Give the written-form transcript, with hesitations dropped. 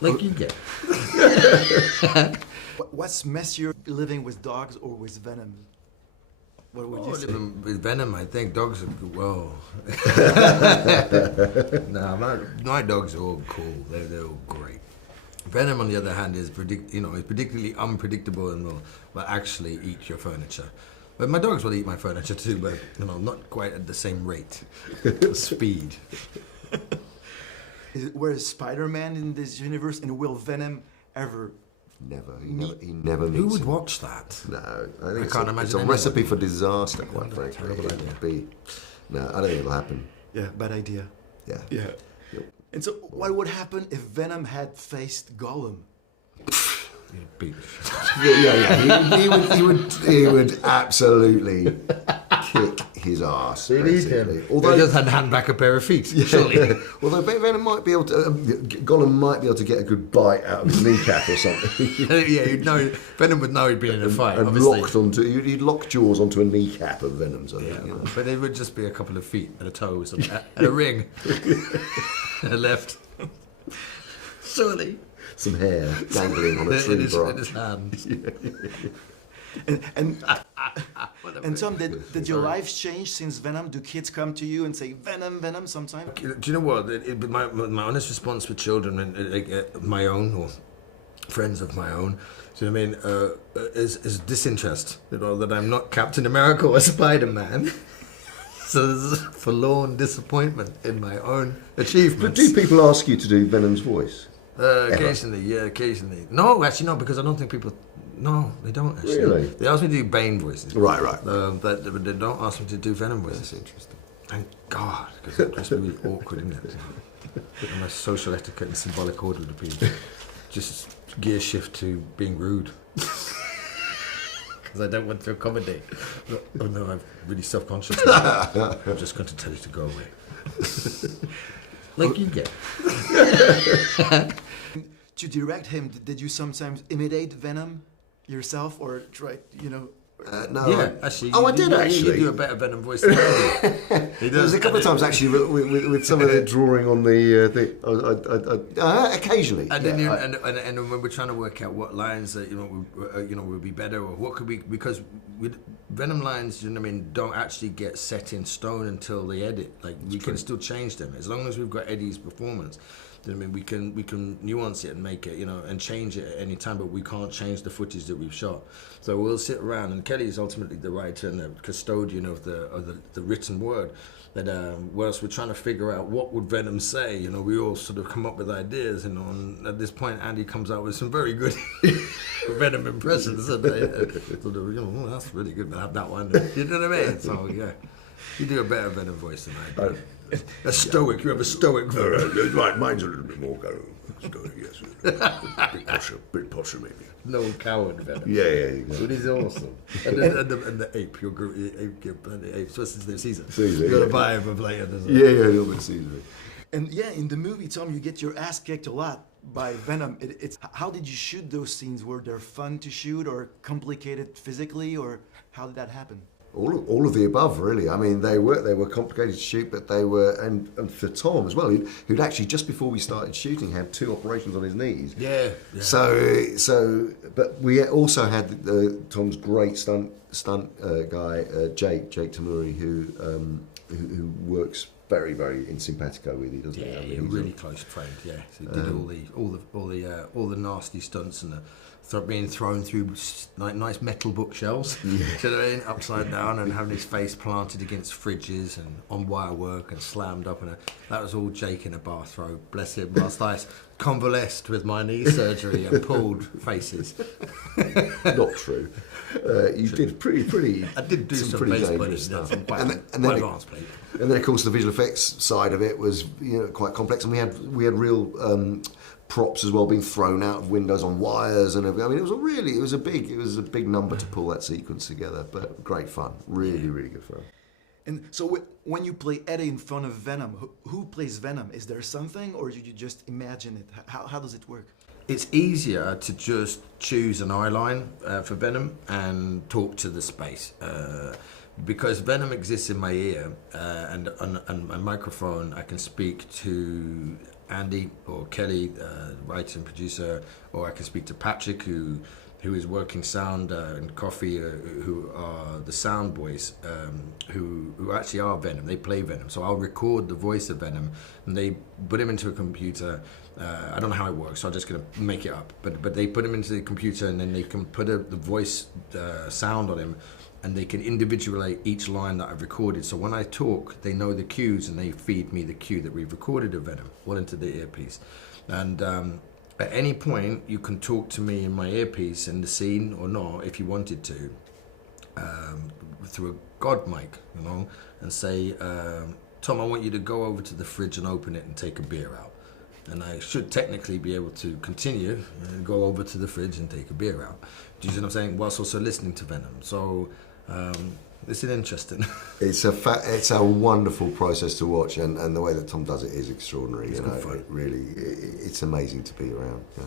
Like you get. What's messier, living with dogs or with Venom? What would you say? Living with Venom, I think dogs are whoa. No, my dogs are all cool. They're all great. Venom, on the other hand, is particularly unpredictable and will actually eat your furniture. But my dogs will eat my furniture too, but not quite at the same rate, speed. Where is Spider-Man in this universe, and will Venom ever? Never. He never meets Who would him. watch that? No, I think can't imagine it's a anyone. recipe for disaster, quite frankly. terrible It idea. would be. No, I don't think it'll happen. Yeah, bad idea. Yeah. Yeah. Yep. And so, what would happen if Venom had faced Gollum? Beat. He would absolutely kick his ass. basically. Although he just had to hand back a pair of feet. Surely. Although Venom might be able to, Gollum might be able to get a good bite out of his kneecap or something. Yeah, you'd know. Venom would know he'd been in a fight. And obviously. he'd lock jaws onto a kneecap of Venom's. I think. Yeah, but it would just be a couple of feet and a toes and a ring and a left. Surely. Some hair dangling on a tree in his branch. hands. And Tom, did your life change since Venom? Do kids come to you and say Venom, Venom sometimes? Do you know what? My honest response with children, my own or friends of my own, do you know what I mean? Is disinterest. That I'm not Captain America or Spider-Man. So there's forlorn disappointment in my own achievements. But do people ask you to do Venom's voice? Occasionally, yeah, occasionally. No, actually, no, because I don't think people. No, they don't actually. Really? They ask me to do Bane voices. Right. But they don't ask me to do Venom voices. That's interesting. Thank God, because it's just really awkward, isn't it? And my social etiquette and symbolic order would be just gear shift to being rude. Because I don't want to accommodate. Oh no, I'm really self-conscious now. I'm just going to tell you to go away. Like you get. To direct him, did you sometimes imitate Venom yourself, or try, No. Yeah, actually. I did actually. You do a better Venom voice than I do. He There was a couple of times actually with some of the drawing on the thing. Occasionally. And then and when we're trying to work out what lines that would be better, or what could we, because with Venom lines, don't actually get set in stone until the edit. Like we can still change them as long as we've got Eddie's performance. We can nuance it and make it, and change it at any time, but we can't change the footage that we've shot. So we'll sit around, and Kelly is ultimately the writer and the custodian of the written word. That whilst we're trying to figure out what would Venom say, we all sort of come up with ideas, and at this point, Andy comes out with some very good Venom impressions, and that's really good. I'll have that one. You know what I mean? So yeah, you do a better Venom voice than I do. A stoic, you have a stoic voice. Right, mine's a little bit more stoic, yes. Bit posher maybe. No coward Venom. Yeah. But he's awesome. And the ape, the ape, so it's Caesar. You got to buy him of later, doesn't it? Yeah, a little bit Caesar. And yeah, in the movie, Tom, you get your ass kicked a lot by Venom. How did you shoot those scenes? Were they fun to shoot, or complicated physically, or how did that happen? All of the above, really. I mean, they were complicated to shoot, but they were, and for Tom as well, who'd actually just before we started shooting had 2 operations on his knees. Yeah. So, but we also had Tom's great stunt guy, Jake Tamuri, who works very, very in simpatico with you, doesn't he? Yeah, I mean, he's a really close friend. Yeah, so he did all the nasty stunts and being thrown through nice metal bookshelves, do you know what I mean? Upside down, and having his face planted against fridges and on wire work and slammed up. That was all Jake in a bathrobe, bless him. Whilst I convalesced with my knee surgery and pulled faces. Not true. You did pretty. I did do some pretty face dangerous stuff. stuff. Quite advanced plate. And then, of course, the visual effects side of it was quite complex, and we had real props as well being thrown out of windows on wires and everything. I mean, it was a big number to pull that sequence together, but great fun, really good fun. And so when you play Eddie in front of Venom, who plays Venom? Is there something, or do you just imagine it? How does it work? It's easier to just choose an eye line for Venom and talk to the space. Because Venom exists in my ear and a microphone, I can speak to Andy or Kelly, writer and producer, or I can speak to Patrick, who is working sound, and Coffee, who are the sound boys, who actually are Venom. They play Venom. So I'll record the voice of Venom, and they put him into a computer. I don't know how it works, so I'm just going to make it up. But they put him into the computer, and then they can put the voice sound on him, and they can individuate each line that I've recorded. So when I talk, they know the cues, and they feed me the cue that we've recorded of Venom, all into the earpiece. And at any point, you can talk to me in my earpiece in the scene or not, if you wanted to, through a God mic, you know, and say, Tom, I want you to go over to the fridge and open it and take a beer out. And I should technically be able to continue and go over to the fridge and take a beer out. Do you see what I'm saying? Whilst also listening to Venom. So this is interesting. It's a wonderful process to watch, and the way that Tom does it is extraordinary. It's good fun. It's amazing to be around. Yeah.